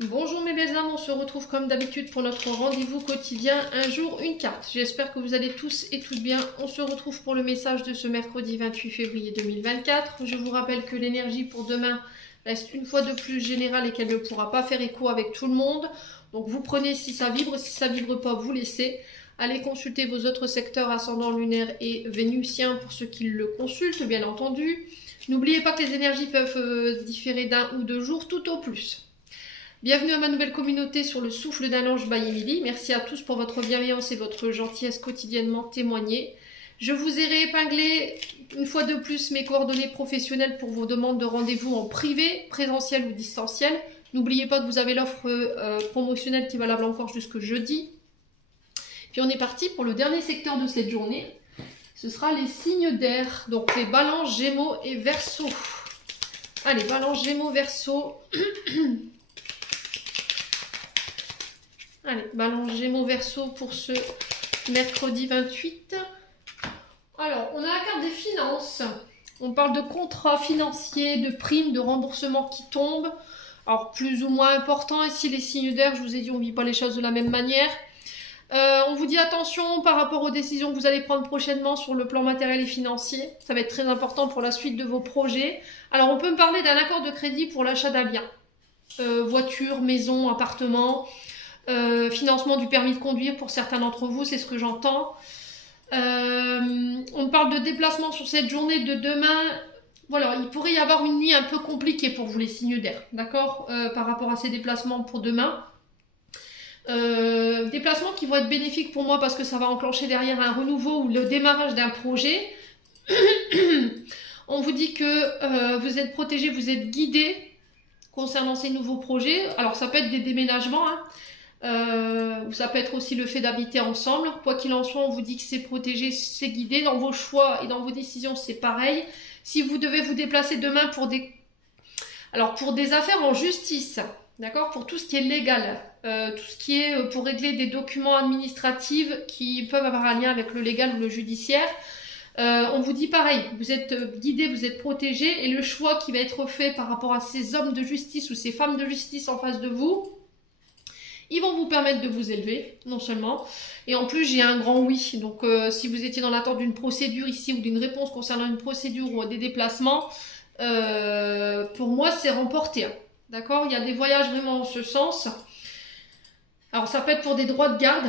Bonjour mes belles âmes, on se retrouve comme d'habitude pour notre rendez-vous quotidien, un jour, une carte. J'espère que vous allez tous et toutes bien. On se retrouve pour le message de ce mercredi 28 février 2024. Je vous rappelle que l'énergie pour demain reste une fois de plus générale et qu'elle ne pourra pas faire écho avec tout le monde. Donc vous prenez si ça vibre pas, vous laissez. Allez consulter vos autres secteurs ascendant lunaire et vénusien pour ceux qui le consultent, bien entendu. N'oubliez pas que les énergies peuvent différer d'un ou deux jours, tout au plus. Bienvenue à ma nouvelle communauté sur le souffle d'un ange by Emily. Merci à tous pour votre bienveillance et votre gentillesse quotidiennement témoignée. Je vous ai réépinglé une fois de plus mes coordonnées professionnelles pour vos demandes de rendez-vous en privé, présentiel ou distanciel. N'oubliez pas que vous avez l'offre promotionnelle qui est valable encore jusque jeudi. Puis on est parti pour le dernier secteur de cette journée. Ce sera les signes d'air, donc les balances, gémeaux et verseaux. Allez, balance, gémeaux, verseaux. Allez, balance, gémeaux, verseaux pour ce mercredi 28. Alors, on a la carte des finances. On parle de contrats financiers, de primes, de remboursements qui tombent. Alors, plus ou moins important. Ici, les signes d'air, je vous ai dit, on ne vit pas les choses de la même manière. On vous dit attention par rapport aux décisions que vous allez prendre prochainement sur le plan matériel et financier. Ça va être très important pour la suite de vos projets. Alors, on peut me parler d'un accord de crédit pour l'achat d'un bien. Voiture, maison, appartement, financement du permis de conduire pour certains d'entre vous, c'est ce que j'entends. On me parle de déplacement sur cette journée de demain. Voilà, il pourrait y avoir une nuit un peu compliquée pour vous les signes d'air, d'accord, par rapport à ces déplacements pour demain. Déplacements qui vont être bénéfiques pour moi parce que ça va enclencher derrière un renouveau ou le démarrage d'un projet. On vous dit que vous êtes protégé, vous êtes guidé concernant ces nouveaux projets. Alors ça peut être des déménagements, hein. Ça peut être aussi le fait d'habiter ensemble. Quoi qu'il en soit, on vous dit que c'est protégé, c'est guidé. Dans vos choix et dans vos décisions, c'est pareil. Si vous devez vous déplacer demain pour des affaires en justice, d'accord, pour tout ce qui est légal, tout ce qui est pour régler des documents administratifs qui peuvent avoir un lien avec le légal ou le judiciaire, on vous dit pareil, vous êtes guidé, vous êtes protégé, et le choix qui va être fait par rapport à ces hommes de justice ou ces femmes de justice en face de vous, ils vont vous permettre de vous élever, non seulement, et en plus j'ai un grand oui. Donc si vous étiez dans l'attente d'une procédure ici ou d'une réponse concernant une procédure ou des déplacements, pour moi c'est remporté, hein. D'accord, il y a des voyages vraiment en ce sens. Alors ça peut être pour des droits de garde.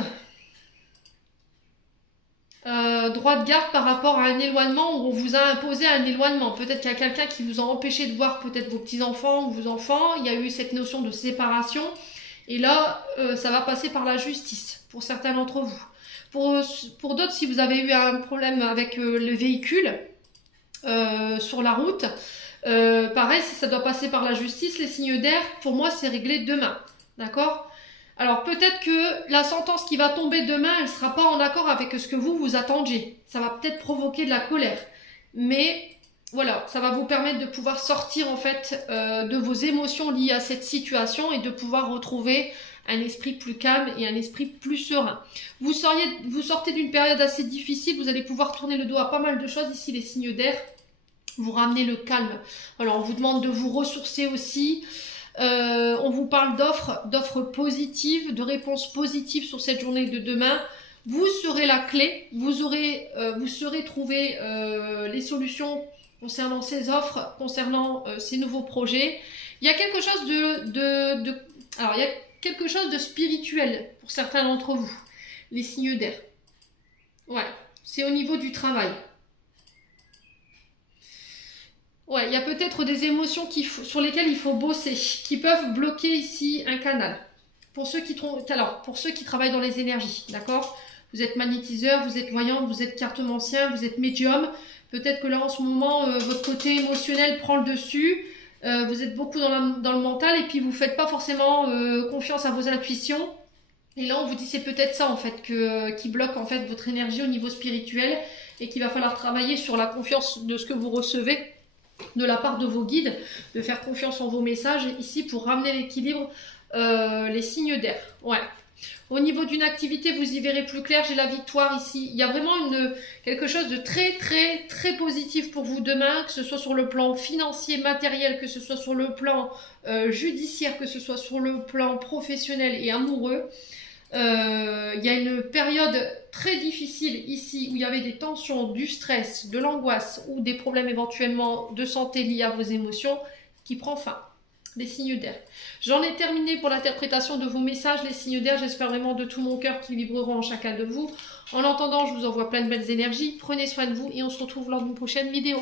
Droit de garde par rapport à un éloignement où on vous a imposé un éloignement. Peut-être qu'il y a quelqu'un qui vous a empêché de voir peut-être vos petits-enfants ou vos enfants. Il y a eu cette notion de séparation. Et là, ça va passer par la justice pour certains d'entre vous. Pour d'autres, si vous avez eu un problème avec le véhicule sur la route, pareil, si ça doit passer par la justice, les signes d'air, pour moi, c'est réglé demain. D'accord ? Alors, peut-être que la sentence qui va tomber demain, elle ne sera pas en accord avec ce que vous attendiez. Ça va peut-être provoquer de la colère. Mais voilà, ça va vous permettre de pouvoir sortir en fait de vos émotions liées à cette situation et de pouvoir retrouver un esprit plus calme et un esprit plus serein. Vous sortez d'une période assez difficile, vous allez pouvoir tourner le dos à pas mal de choses. Ici, les signes d'air, vous ramenez le calme. Alors, on vous demande de vous ressourcer aussi. On vous parle d'offres positives, de réponses positives sur cette journée de demain. Vous serez la clé, vous saurez trouver les solutions concernant ces offres, concernant ces nouveaux projets. Il y a quelque chose alors il y a quelque chose de spirituel pour certains d'entre vous, les signes d'air. Ouais, c'est au niveau du travail. Ouais, il y a peut-être des émotions sur lesquelles il faut bosser, qui peuvent bloquer ici un canal. Pour ceux qui travaillent dans les énergies, d'accord ? Vous êtes magnétiseur, vous êtes voyante, vous êtes cartomancien, vous êtes médium. Peut-être que là, en ce moment, votre côté émotionnel prend le dessus. Vous êtes beaucoup dans le mental et puis vous ne faites pas forcément confiance à vos intuitions. Et là, on vous dit c'est peut-être ça, en fait, qui bloque en fait votre énergie au niveau spirituel et qu'il va falloir travailler sur la confiance de ce que vous recevez de la part de vos guides, de faire confiance en vos messages ici pour ramener l'équilibre, les signes d'air. Ouais. Au niveau d'une activité, vous y verrez plus clair, j'ai la victoire ici. Il y a vraiment quelque chose de très positif pour vous demain, que ce soit sur le plan financier, matériel, que ce soit sur le plan judiciaire, que ce soit sur le plan professionnel et amoureux. Il y a une période très difficile ici où il y avait des tensions, du stress, de l'angoisse ou des problèmes éventuellement de santé liés à vos émotions qui prend fin. Les signes d'air. J'en ai terminé pour l'interprétation de vos messages, les signes d'air. J'espère vraiment de tout mon cœur qu'ils vibreront en chacun de vous. En attendant, je vous envoie plein de belles énergies. Prenez soin de vous et on se retrouve lors d'une prochaine vidéo.